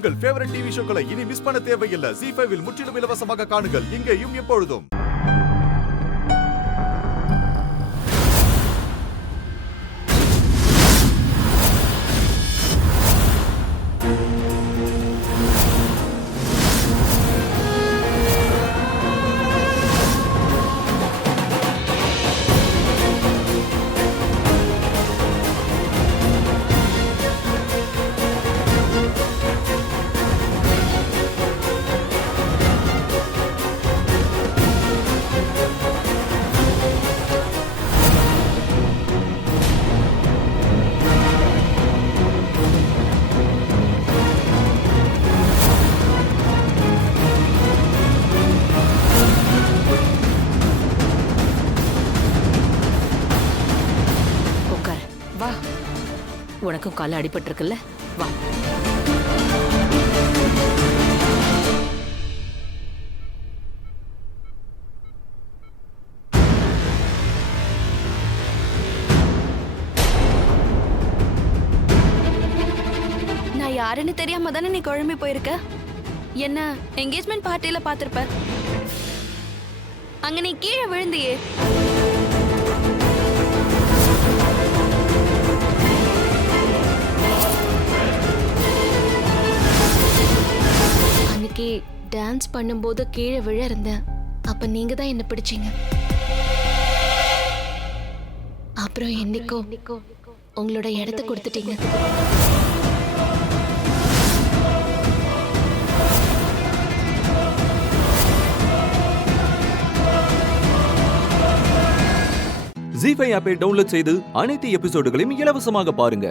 உங்கள் favourite TV ஷோக்களை இனி miss பண்ண தேவையில்லை. ZEE5 இல் முற்றிலும் இலவசமாக காணுங்கள், இங்கேயும் எப்பொழுதும். உனக்கும் கால அடிபட்டிருக்குல்ல, வா. நான் யாருன்னு தெரியாம தானே நீ குழம்பி போயிருக்க. என்ன என்கேஜ்மெண்ட் பார்ட்டியில பாத்திருப்ப. அங்க நீ கீழே விழுந்தியே. அன்னைக்கு டான்ஸ் பண்ணும்போது கீழே விழ இருந்தேன். அப்ப நீங்க தான் என்ன பிடிச்சீங்க. அப்புறம் என்னைக்கோ உங்களோட இடத்த கொடுத்துட்டீங்க. ZEE5 ஆப்பை டவுன்லோட் செய்து அனைத்து எபிசோடுகளையும் இலவசமாக பாருங்க.